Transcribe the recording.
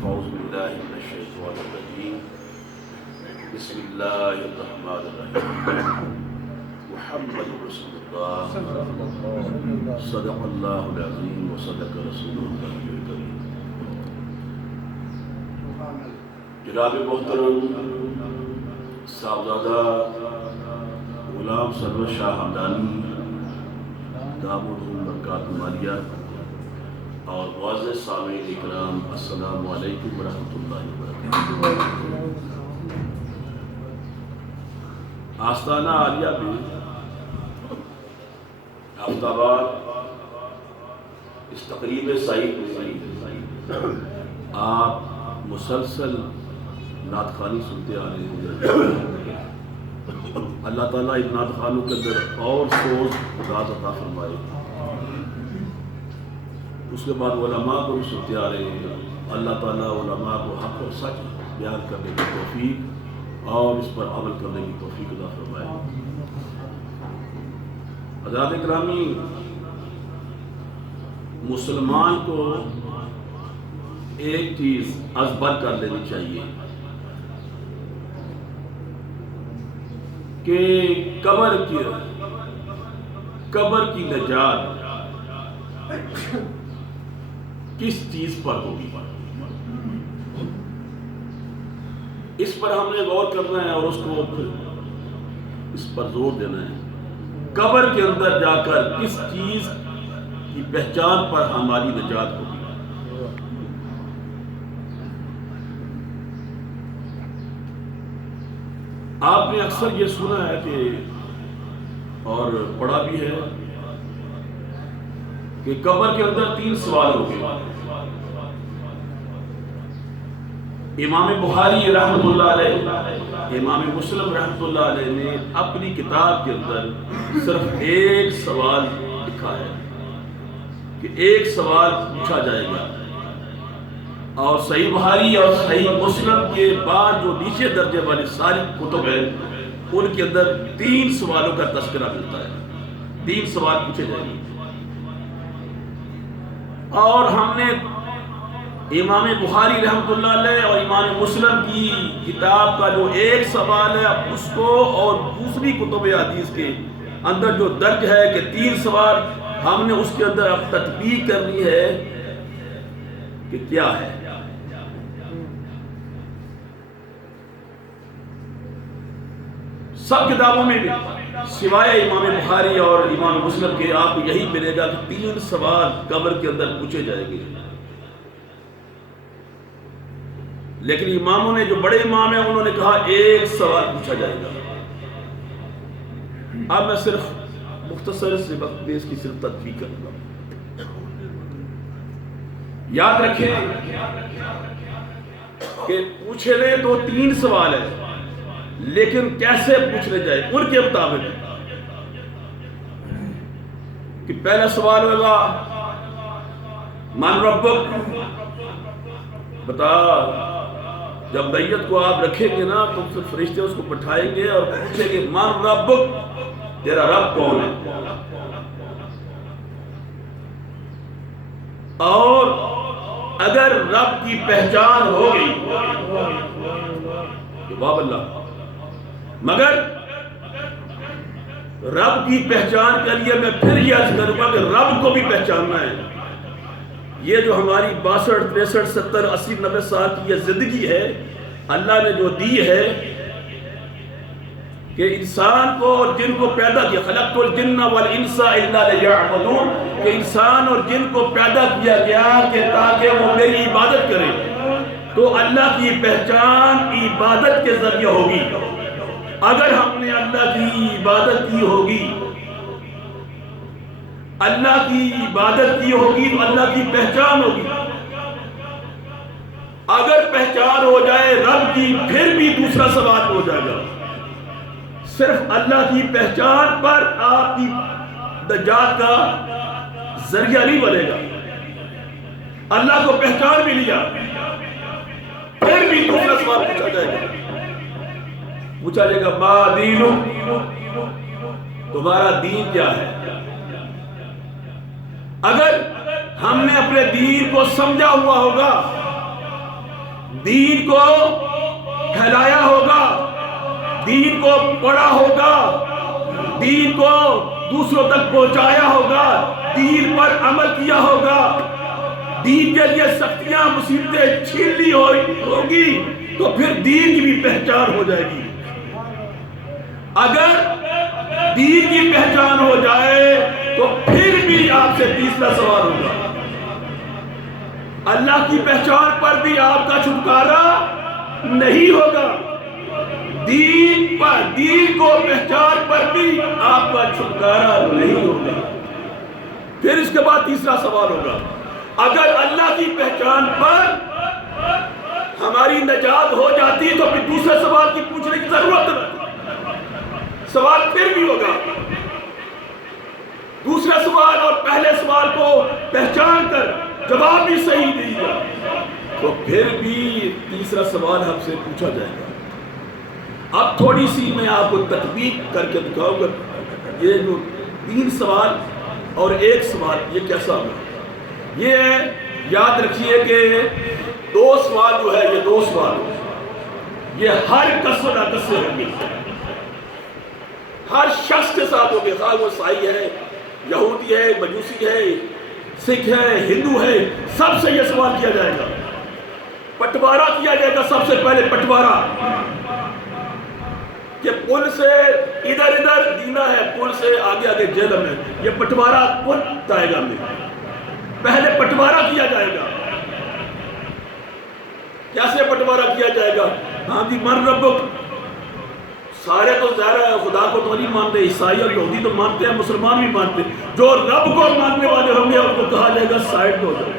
أعوذ بالله من الشيطان الرجيم بسم الله الرحمن الرحيم محمد رسول الله صدق الله العظيم وصدق رسوله النبي الكريم. جناب محترم صاحبزادہ غلام سرور شاہ ہمدانی دامدهم برکاتہ مالیہ اور معزز سامعین اکرام، السلام علیکم ورحمۃ اللہ وبرکاتہ. آستانہ عالیہ میں آفتاب آباد اس تقریب سعید میں آپ مسلسل نعت خوانی سنتے آ رہے ہیں. اللہ تعالیٰ ان نعت خوانوں کے اندر اور سوز خدا عطا فرمائے. اس کے بعد علماء کو بھی سنتے آ رہے ہیں. اللہ تعالیٰ علماء کو حق و سچ بیان کرنے کی توفیق اور اس پر عمل کرنے کی توفیق عطا فرمائے. حضرات گرامی، مسلمان کو ایک چیز ازبر کر لینی چاہیے کہ قبر کی نجات کس چیز پر ہوگی. اس پر ہم نے غور کرنا ہے اور اس کو اس پر زور دینا ہے. قبر کے اندر جا کر کس چیز کی پہچان پر ہماری نجات ہوگی. آپ نے اکثر یہ سنا ہے کہ اور پڑھا بھی ہے کہ قبر کے اندر 3 سوال ہوں گے. امام بخاری رحمۃ اللہ علیہ، امام مسلم رحمۃ اللہ علیہ نے اپنی کتاب کے اندر صرف ایک سوال لکھا ہے کہ ایک سوال پوچھا جائے گا. اور صحیح بخاری اور صحیح مسلم کے بعد جو نیچے درجے والی ساری کتب ہیں ان کے اندر 3 سوالوں کا تذکرہ ملتا ہے. 3 سوال پوچھے جائیں گے. اور ہم نے امام بخاری رحمۃ اللہ علیہ اور امام مسلم کی کتاب کا جو ایک سوال ہے اس کو اور دوسری کتب حدیث کے اندر جو درج ہے کہ 3 سوال، ہم نے اس کے اندر اب تطبیق کرنی ہے کہ کیا ہے. سب کتابوں میں بھی سوائے امام بخاری اور امام مسلم کے آپ کو یہی ملے گا کہ 3 سوال قبر کے اندر پوچھے جائیں گے. لیکن اماموں نے، جو بڑے امام ہیں، انہوں نے کہا ایک سوال پوچھا جائے گا. اب میں صرف مختصر سے وقت میں اس کی صرف تطبیق کروں گا. یاد رکھیں کہ پوچھے لے تو 3 سوال ہے، لیکن کیسے پوچھنے جائے ان کے مطابق. کہ پہلا سوال ہوگا من ربک، بتا. جب میت کو آپ رکھیں گے نا تو پھر فرشتے اس کو بٹھائیں گے اور پوچھیں گے من ربک، تیرا رب کون ہے. اور اگر رب کی پہچان ہو گئی تو باب اللہ، مگر رب کی پہچان کے لیے میں پھر یہ عرض کروں گا کہ رب کو بھی پہچاننا ہے. یہ جو ہماری 62 63 70 80 90 سال کی یہ زندگی ہے اللہ نے جو دی ہے کہ انسان کو اور جن کو پیدا کیا، خلقت الجن والانس الا لیعبدون، کہ انسان اور جن کو پیدا کیا گیا کہ تاکہ وہ میری عبادت کریں. تو اللہ کی پہچان عبادت کے ذریعے ہوگی. اگر ہم نے اللہ کی عبادت کی ہوگی، اللہ کی عبادت کی ہوگی تو اللہ کی پہچان ہوگی. اگر پہچان ہو جائے رب کی، پھر بھی دوسرا سوال ہو جائے گا. صرف اللہ کی پہچان پر آپ کی نجات کا ذریعہ نہیں بنے گا. اللہ کو پہچان بھی لیا، پھر بھی دوسرا سوال پوچھا جائے گا. پوچھا جائے گا ما دینک، تمہارا دین کیا ہے. اگر ہم نے اپنے دین کو سمجھا ہوا ہوگا دین کو پھیلایا ہوگا، دین کو پڑھا ہوگا، دین کو دوسروں تک پہنچایا ہوگا، دین پر عمل کیا ہوگا، دین کے لیے سختیاں مصیبتیں چھین لی ہوگی، تو پھر دین کی بھی پہچان ہو جائے گی۔ اگر دین کی پہچان ہو جائے تو پھر بھی آپ سے تیسرا سوال ہوگا، اللہ کی پہچان پر بھی آپ کا چھٹکارا نہیں ہوگا، دین کو پہچان پر بھی آپ کا چھٹکارا نہیں ہوگا۔ پھر اس کے بعد تیسرا سوال ہوگا، اگر اللہ کی پہچان پر ہماری نجات ہو جاتی تو پھر دوسرے سوال کی پوچھنے کی ضرورت نہیں، سوال پھر بھی ہوگا۔ دوسرے سوال اور پہلے سوال کو پہچان کر جواب بھی صحیح دیا تو پھر بھی تیسرا سوال ہم سے پوچھا جائے گا۔ اب تھوڑی سی میں آپ کو تطبیق کر کے دکھاؤں گا، یہ جو 3 سوال اور 1 سوال یہ کیسا ہوگا۔ یہ یاد رکھیے کہ 2 سوال جو ہے، یہ 2 سوال یہ ہر کس و ناقص سے ہوں گے، ہر شخص کے ساتھ ہوں گے، خواہ وہ عیسائی ہے، یہودی ہے، مجوسی ہے، سکھ ہے، ہندو ہے، سب سے یہ سوال کیا جائے گا۔ پٹوارا کیا جائے گا، سب سے پہلے پٹوارا کہ پل سے ادھر دینا ہے، پل سے آگے جیل میں، یہ پٹوارا پل جائے گا، پہلے پٹوارا کیا جائے گا۔ کیسے پٹوارا کیا جائے گا؟ ہاں جی، من ربک، سارے تو ظاہر ہے خدا کو تو نہیں مانتے، عیسائی اور یہودی تو مانتے ہیں، مسلمان بھی مانتے ہیں، جو رب کو ماننے والے ہوں گے ان کو کہا جائے گا سائڈ ہو جائے۔